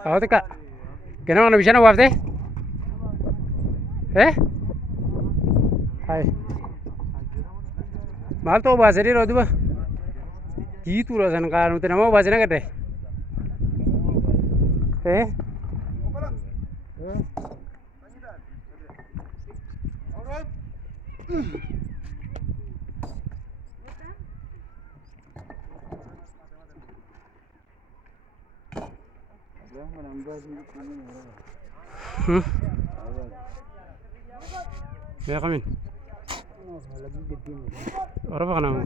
Awak kak, kenapa mana bisa nak wafde? Hai. Mal to bahasa ni rodu bah. Itu rasan kan, udah nama bahasa nak kete. Ya kamin. Orang apa nama?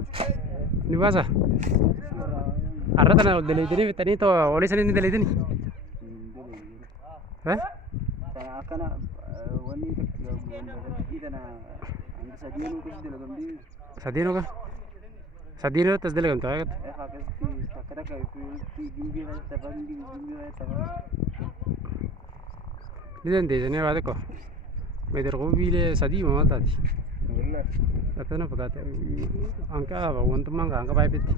Ini bahasa. Arah tanah udah ini tadi tu oleh sana ini dah ini. Akan wanita kita na sadiano kasi dala gambi. Sadiano ka? Sadiano tas dala gamto ayat. Kada ka gimbi na taban gimbi na taban. Lihat deh, jadi apa tu? Meter ko bile sadi mama tadi. Kata na pagkate angka apa? Untuk mangga angka baik piti.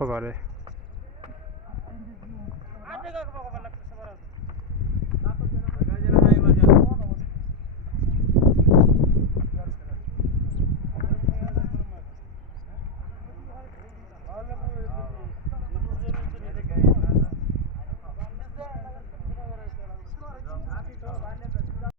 Khabar hai.